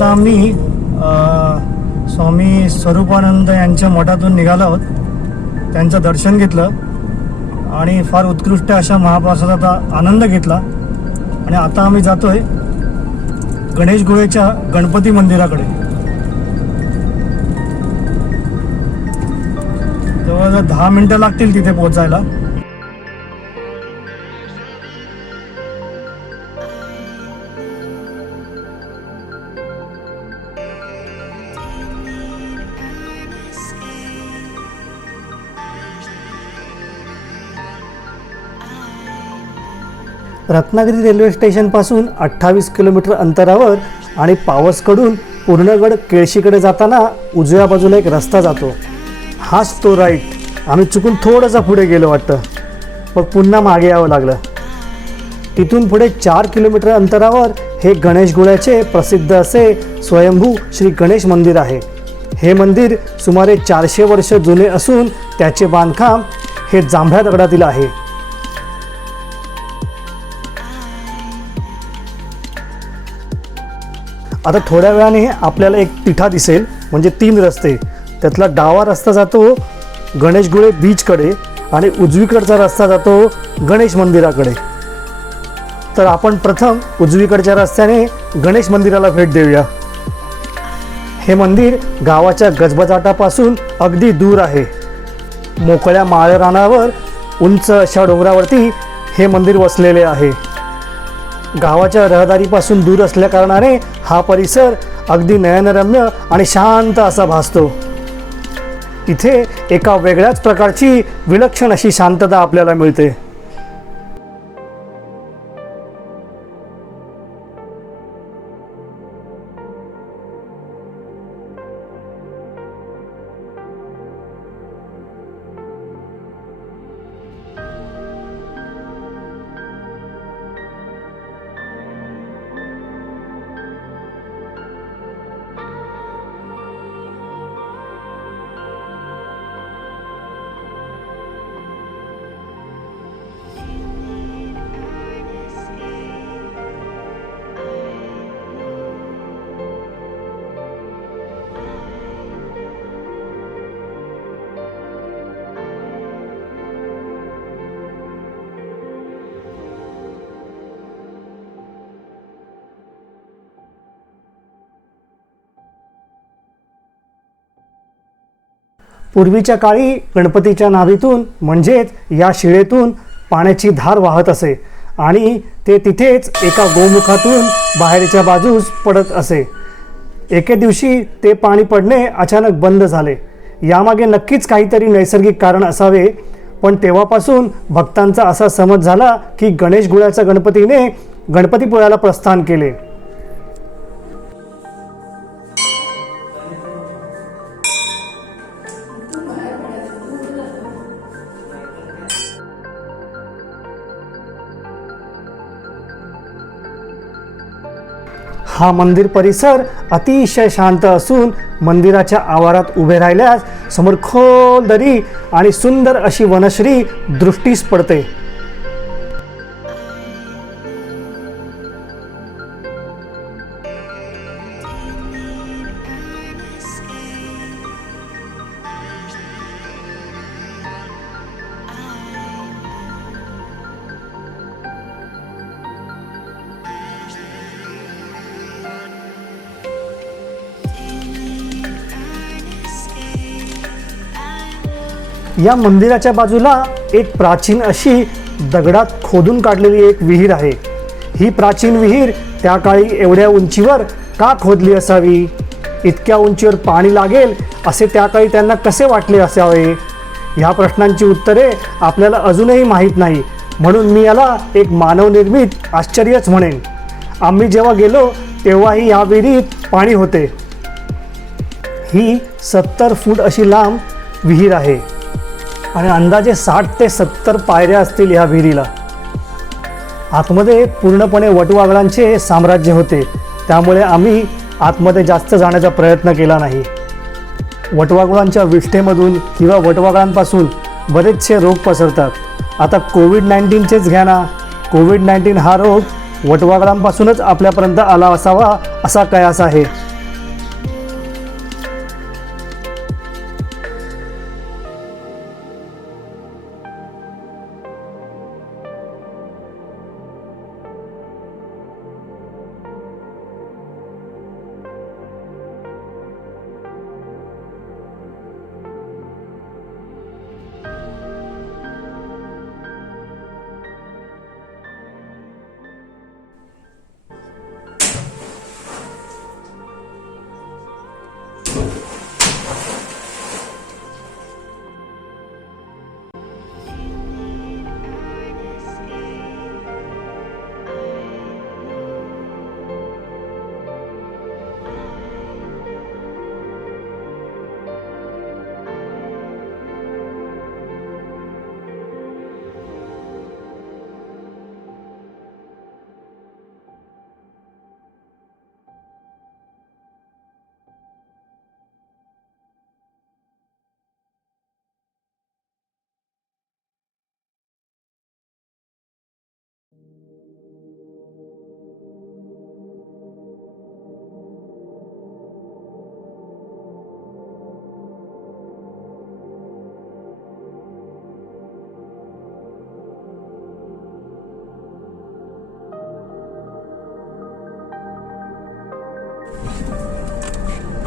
आता आम्ही स्वामी स्वरूपानंद यांच्या मठातून निघालो आहोत. त्यांचं दर्शन घेतलं आणि फार उत्कृष्ट अशा महाप्रसादाचा आनंद घेतला. आणि आता आम्ही जातोय गणेश गुळेच्या गणपती मंदिराकडे. जवळजवळ दहा मिनटं लागतील तिथे पोहोचायला. रत्नागिरी रेल्वे स्टेशनपासून अठ्ठावीस किलोमीटर अंतरावर आणि पावसकडून पूर्णगड केळशीकडे जाताना उजव्या बाजूला एक रस्ता जातो. हाच तो राईट आम्ही चुकून थोडंसं पुढे गेलो वाटतं. मग पुन्हा मागे यावं लागलं. तिथून पुढे चार किलोमीटर अंतरावर हे गणेशगुळ्याचे प्रसिद्ध असे स्वयंभू श्री गणेश मंदिर आहे. हे मंदिर सुमारे चारशे वर्ष जुने असून त्याचे बांधकाम हे जांभळ्या दगडातील आहे. आता थोड्या वेळाने आपल्याला एक तिठा दिसेल म्हणजे तीन रस्ते. त्यातला डावा रस्ता जातो गणेशगुळे बीचकडे आणि उजवीकडचा रस्ता जातो गणेश मंदिराकडे. तर आपण प्रथम उजवीकडच्या रस्त्याने गणेश मंदिराला भेट देऊया. हे मंदिर गावाच्या गजबजाटापासून अगदी दूर आहे. मोकळ्या माळरानावर उंच अशा डोंगरावरती हे मंदिर वसलेले आहे. गावाच्या रहदारीपासून दूर असल्याकारणाने हा परिसर अगदी नयनरम्य आणि शांत असा भासतो. इथे एका वेगळ्याच प्रकारची विलक्षण अशी शांतता आपल्याला मिळते. पूर्वीच्या काळी गणपतीच्या नाभीतून म्हणजेच या शिळेतून पाण्याची धार वाहत असे आणि ते तिथेच एका गोमुखातून बाहेरच्या बाजूस पडत असे. एके दिवशी ते पाणी पडणे अचानक बंद झाले. यामागे नक्कीच काहीतरी नैसर्गिक कारण असावे पण तेव्हापासून भक्तांचा असा समज झाला की गणेश गुळ्याच्या गणपतीने गणपतीपुळ्याला प्रस्थान केले. हा मंदिर परिसर अतिशय शांत असून मंदिराच्या आवारात उभे राहिल्यास समोर खोल दरी आणि सुंदर अशी वनश्री दृष्टीस पडते. या मंदिराच्या बाजूला एक प्राचीन अशी दगडात खोदून काढलेली एक विहीर आहे. ही प्राचीन विहीर त्या काळी एवढ्या उंचीवर का खोदली असावी? इतक्या उंचीवर पाणी लागेल असे त्या काळी त्यांना कसे वाटले असावे? ह्या प्रश्नांची उत्तरे आपल्याला अजूनही माहीत नाही. म्हणून मी याला एक मानवनिर्मित आश्चर्यच म्हणेन. आम्ही जेव्हा गेलो तेव्हाही या विहिरीत पाणी होते. ही सत्तर फूट अशी लांब विहीर आहे. आणि अंदाजे साठ ते सत्तर पायऱ्या असतील ह्या विहिरीला. आतमध्ये पूर्णपणे वटवागळांचे साम्राज्य होते. त्यामुळे आम्ही आतमध्ये जास्त जाण्याचा प्रयत्न केला नाही. वटवागुळांच्या विष्ठेमधून किंवा वटवागळांपासून बरेचसे रोग पसरतात. आता कोविड नाईन्टीनचेच घ्या ना. कोविड नाईन्टीन हा रोग वटवागळांपासूनच आपल्यापर्यंत आला असावा असा कयास आहे.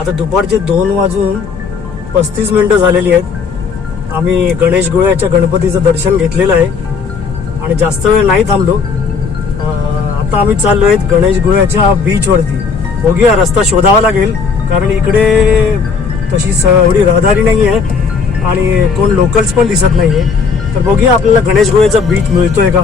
आता दुपारचे दोन वाजून पस्तीस मिनटं झालेली आहेत. आम्ही गणेश गोळ्याच्या गणपतीचं दर्शन घेतलेलं आहे. आणि जास्त वेळ नाही थांबलो. आता आम्ही चाललो आहेत गणेश गोळ्याच्या बीचवरती बघूया रस्ता शोधावा लागेल. कारण इकडे तशी स एवढी रहदारी नाही आहे आणि कोण लोकल्स पण दिसत नाही आहे तर बघूया आपल्याला गणेश गोळ्याचा बीच मिळतोय का?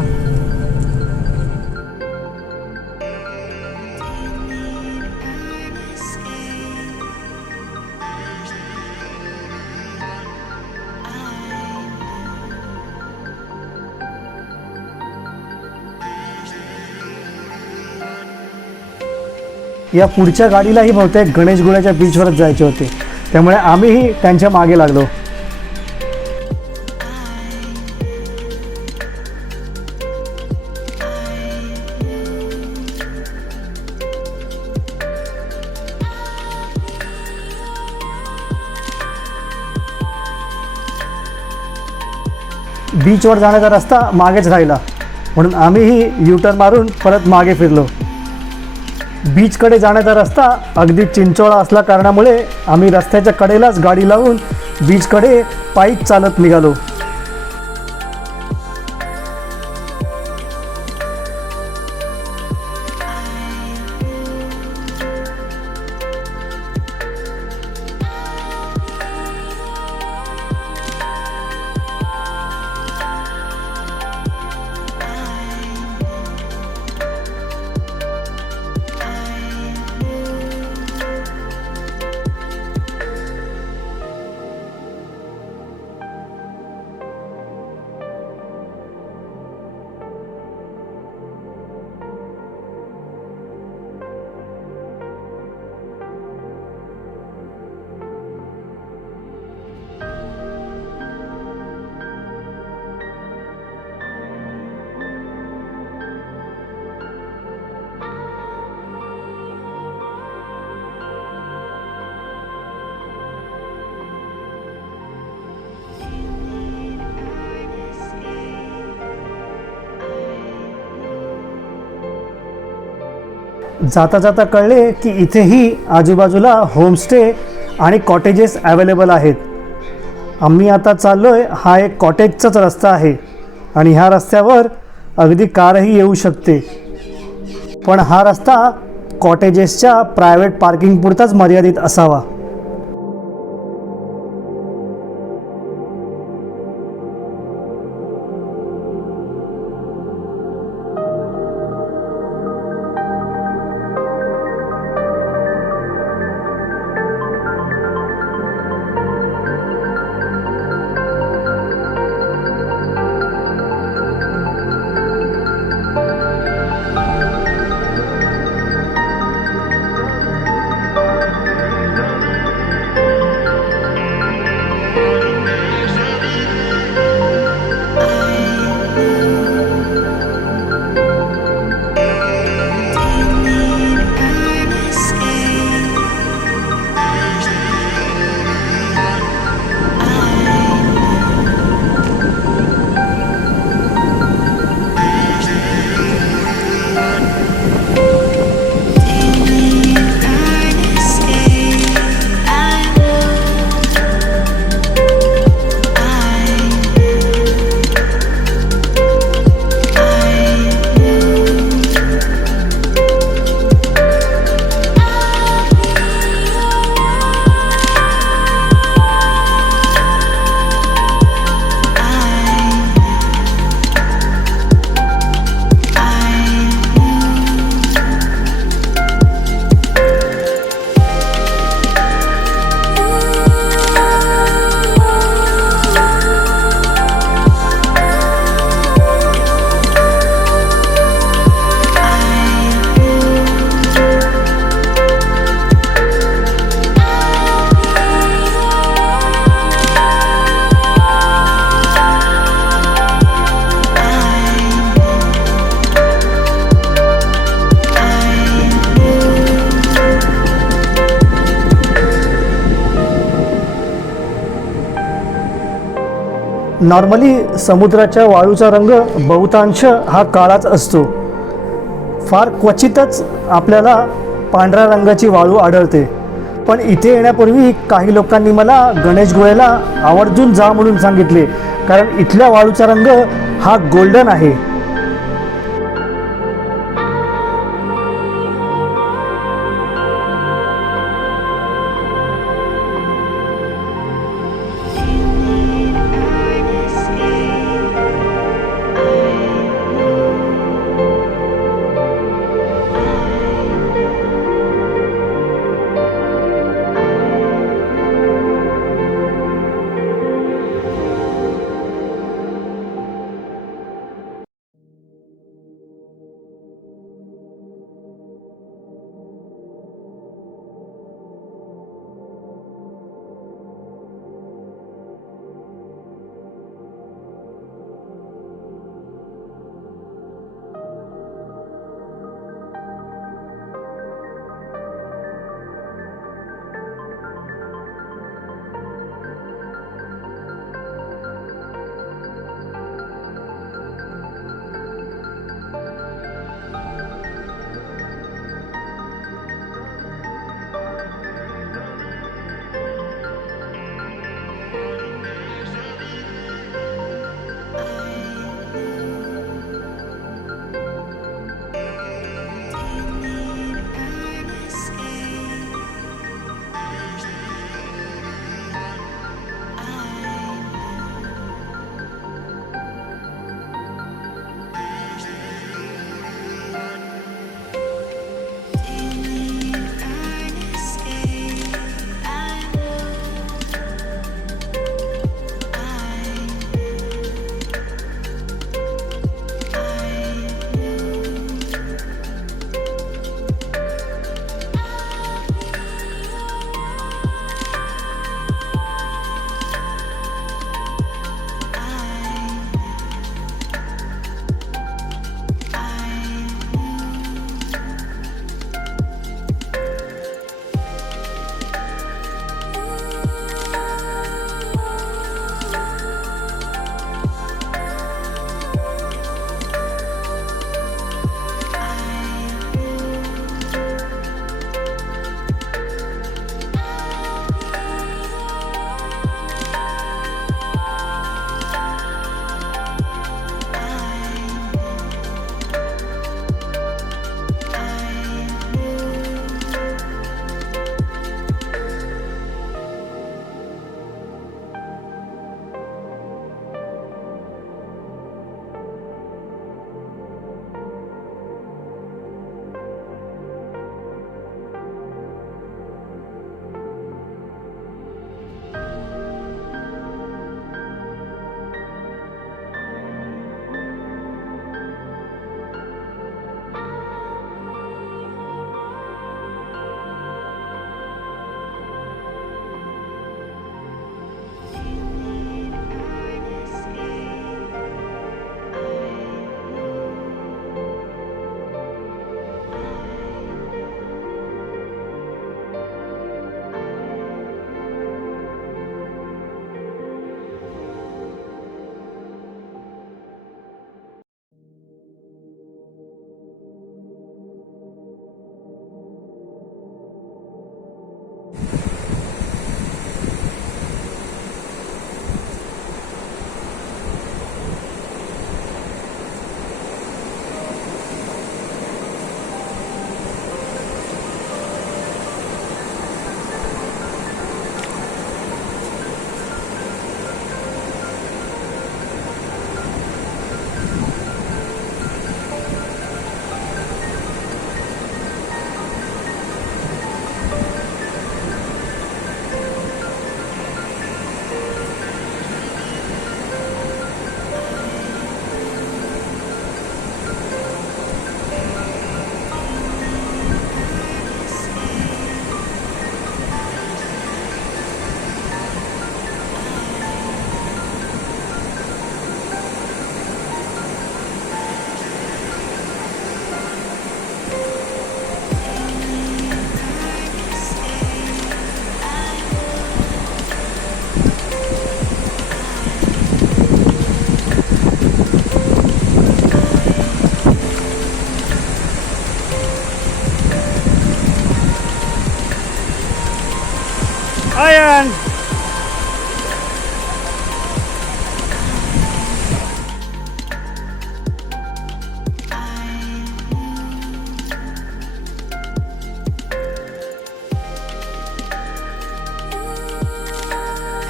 या पुढच्या गाडीलाही बहुतेक गणेश गोळ्याच्या बीचवरच जायचे होते. त्यामुळे आम्हीही त्यांच्या मागे लागलो. बीचवर जाण्याचा रस्ता मागेच राहिला. म्हणून आम्हीही युटर्न मारून परत मागे फिरलो. बीचकडे जाण्याचा रस्ता अगदी चिंचोळा असल्या कारणामुळे आम्ही रस्त्याच्या कडेलाच गाडी लावून बीचकडे पायीच चालत निघालो. जाता जाता कळले की इथेही आजूबाजूला होमस्टे आणि कॉटेजेस अवेलेबल आहेत. आम्ही आता चाललो आहे हा एक कॉटेजचाच रस्ता आहे आणि ह्या रस्त्यावर अगदी कारही येऊ शकते. पण हा रस्ता कॉटेजेसच्या प्रायव्हेट पार्किंगपुरताच मर्यादित असावा. नॉर्मली समुद्राच्या वाळूचा रंग बहुतांश हा काळाच असतो. फार क्वचितच आपल्याला पांढऱ्या रंगाची वाळू आढळते. पण इथे येण्यापूर्वी काही लोकांनी मला गणेश गोळ्याला आवर्जून जा म्हणून सांगितले. कारण इथल्या वाळूचा रंग हा गोल्डन आहे.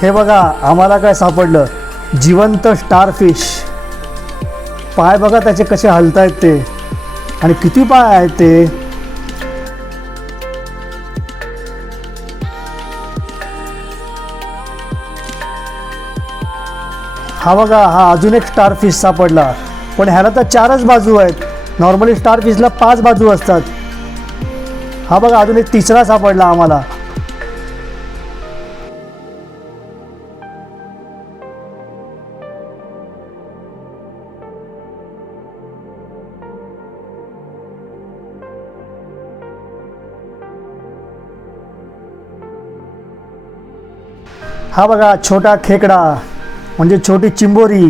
हे बघा आम्हाला काय सापडलं? जिवंत स्टारफिश. पाय बघा त्याचे कसे हलतायत ते. आणि किती पाय आहेत ते? हा बघा हा अजून एक स्टारफिश सापडला. पण ह्याला तर चारच बाजू आहेत. नॉर्मली स्टारफिशला पाच बाजू असतात. हा बघा अजून एक तिसरा सापडला आम्हाला. हा बघा छोटा खेकडा म्हणजे छोटी चिंबोरी.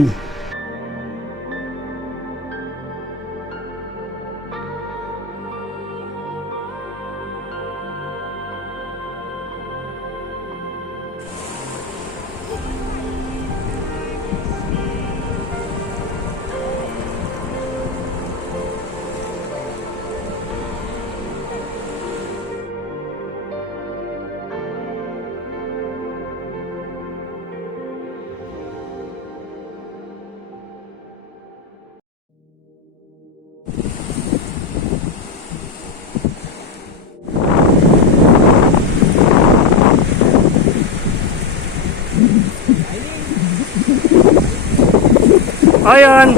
आयन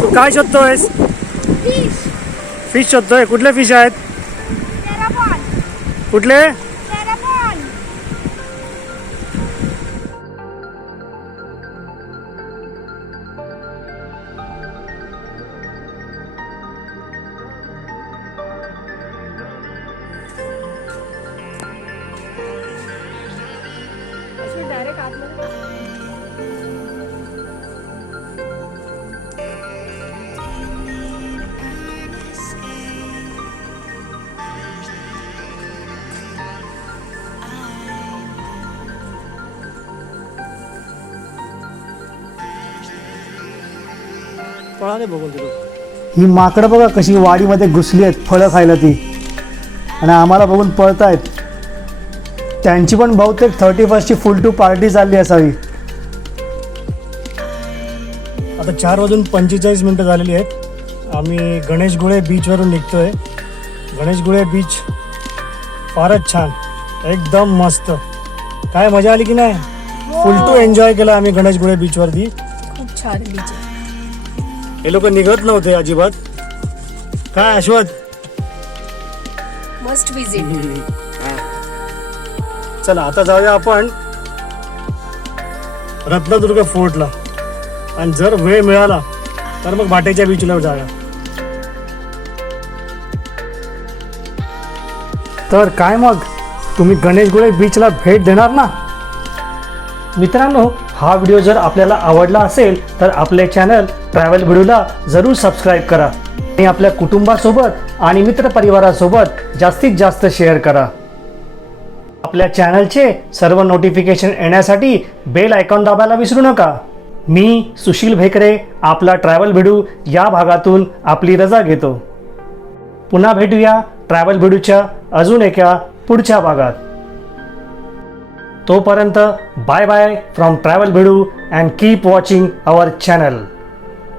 तू काय शोधतोयस. फिश शोधतोय कुठले फिश आहेत. कुठले? ही माकडं बघा कशी वाडीमध्ये घुसली आहेत फळं खायला ती. आणि आम्हाला बघून पळतायत. त्यांची पण बहुतेक थर्टी फर्स्टची फुल टू पार्टी चालली असावी आता चार वाजून पंचेचाळीस मिनटं झालेली आहेत. आम्ही गणेश गुळे बीचवरून निघतोय. गणेश गुळे बीच फारच छान. एकदम मस्त. काय मजा आली की नाही? फुल टू एन्जॉय केला आम्ही गणेश गुळे बीचवरती खूप छान बीच आहे. हे लोक निघत नव्हते अजिबात. काय अश्वत मस्ट विजिट चला आता जाऊया आपण रत्नदुर्ग फोर्टला. आणि जर वेळ मिळाला तर मग भाटेच्या बीचला जाऊया. तर काय मग? तुम्ही गणेशगुळे बीचला भेट देणार ना? मित्रांनो हा व्हिडिओ जर आपल्याला आवडला असेल तर आपले चॅनल ट्रॅव्हल व्हिडिओला जरूर सबस्क्राईब करा आणि आपल्या कुटुंबासोबत आणि मित्रपरिवारासोबत जास्तीत जास्त शेअर करा. आपल्या चॅनलचे सर्व नोटिफिकेशन येण्यासाठी बेल आयकॉन दाबायला विसरू नका. मी सुशील भेकरे आपला ट्रॅव्हल भिडू या भागातून आपली रजा घेतो. पुन्हा भेटूया ट्रॅव्हल भिडूच्या अजून एका पुढच्या भागात. तोपर्यंत bye bye from travel Bhidu and keep watching our channel